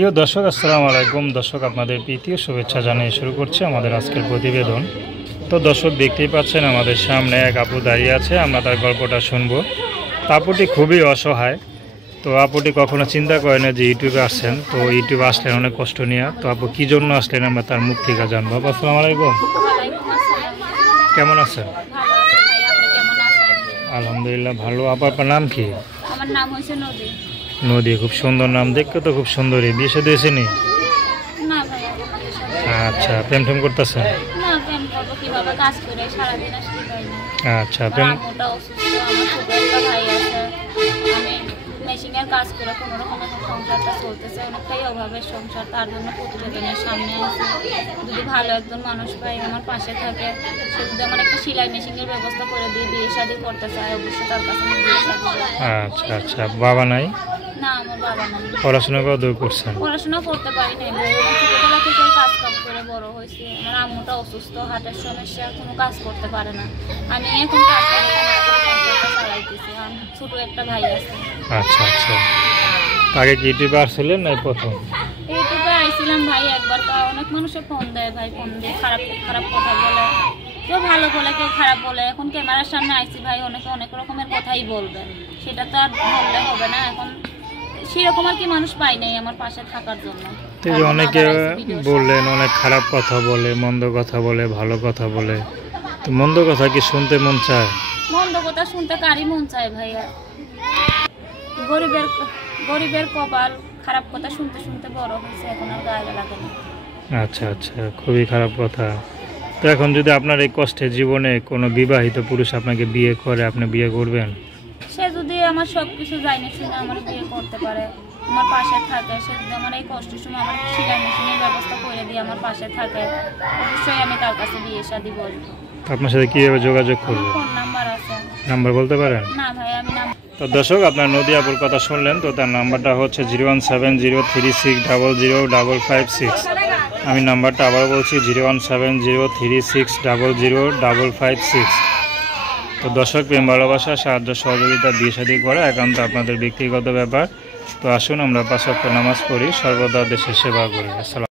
প্রিয় দর্শক, আসসালামু আলাইকুম। দর্শক, আপনাদের প্রীতি ও শুভেচ্ছা জানিয়ে শুরু করছে আমাদের আজকের প্রতিবেদন। তো দর্শক, দেখতেই পাচ্ছেন আমাদের সামনে এক আপু দাঁড়িয়ে আছে। আমরা তার গল্পটা শুনবো। তো আপুটি খুবই অসহায়। তো আপুটি কখনো চিন্তা করে না যে ইউটিউবে আসছেন। তো ইউটিউবে আসলেন অনেক কষ্ট নিয়ে। তো আপু কী জন্য আসলেন আমরা তার মুখ থেকে জানবো। আসসালামু আলাইকুম, কেমন আছেন? আলহামদুলিল্লাহ ভালো। আপনার নাম কি? আমার নাম হচ্ছে নদী। নদী, খুব সুন্দর নাম, দেখতে তো খুব সুন্দরী। বিয়ে সাথে এসেনি? না ভাইয়া, আচ্ছা, প্রেম টেম করতেছেন? না প্রেম করবো কিভাবে, কাজ করে সারাদিন আসতে পারি না। আচ্ছা, প্রেম। আম্মুটা অসুস্থ, আমার ছোট একটা ভাই আছে। আমি মেশিনের কাজ করে কোনো রকম এখন সংসারটা চলতেছে, অনেকটাই অভাবের সংসার। তার জন্য প্রতিবেদনের সামনে আছে, যদি ভালো একজন মানুষ পাই আমার পাশে থাকে, সে যদি আমার একটা সেলাই মেশিনের ব্যবস্থা করে দিয়ে বিয়ে শাদি করতে চায়, অবশ্যই তার কাছে আমি বিয়ে শাদি করবো। আচ্ছা আচ্ছা, বাবা নাই? না, আমার বাবা নাই। পড়াশোনা কতদূর করছেন? পড়াশোনা করতে পারি নাই ভাই, আমার ছোটবেলা থেকে কাজ কাম করে বড় হয়েছে। আমার আম্মুটা অসুস্থ, হার্টের সমস্যা, কোনো কাজ করতে পারে না। আমি এখন কাজ করে সংসারটা চালাইতেছি। আমার ছোট একটা ভাই আছে। আচ্ছা আচ্ছা, আগে কি ইউটিউবে আসছিলেন না প্রথম? ইউটিউবে আইছিলাম ভাই একবার। অনেক মানুষে ফোন দেয় ভাই, ফোন দিয়ে খারাপ খারাপ কথা বলে, কেউ ভালো বলে কেউ খারাপ বলে। এখন ক্যামেরার সামনে আইছি ভাই, অনেকে অনেক রকমের কথাই বলবে, সেটা তো আর বললে হবে না। এখন সেরকম আর কি মানুষ পাই নাই আমার পাশে থাকার জন্য। অনেকে বললেন অনেক খারাপ কথা বলে, মন্দ কথা বলে, ভালো কথা বলে। তো মন্দ কথা কি শুনতে মন চায়? মন্দ কথা শুনতে কারই মন চায় ভাইয়া? গরিবের কপাল, খারাপ কথা শুনতে শুনতে বড় হয়েছে, এখন আর গায়ে লাগে না। আচ্ছা আচ্ছা, খুবই খারাপ কথা। তো এখন যদি আপনার এই কষ্টের জীবনে কোনো বিবাহিত পুরুষ আপনাকে বিয়ে করে, আপনি বিয়ে করবেন? সে যদি আমার সব কিছু জানে শুনে আমার বিয়ে করতে পারে, আমার পাশে থাকে, সে যদি আমার এই কষ্টের সময় আমার সেলাই মেশিনের ব্যবস্থা করে দিয়ে আমার পাশে থাকে, অবশ্যই আমি তার কাছে বিয়ে শাদি বলবো। আপনার সাথে কীভাবে যোগাযোগ করবো? ফোন নাম্বার আছে। নাম্বার বলতে পারেন? না ভাই, আমি নাম। তো দর্শক, আপনার নদী আপুর কথা শুনলেন। তো তার নাম্বারটা হচ্ছে 01703605556। আমি নাম্বারটা আবার বলছি, 01703605556। তো দর্শক, প্রেম ভালোবাসা, সাহায্য সহযোগিতা, বিয়ে শাদী করা একান্ত আপনাদের ব্যক্তিগত ব্যাপার। তো আসুন আমরা 5 ওয়াক্ত নামাজ পড়ি, সর্বদা দেশের সেবা করি। আসসালাম।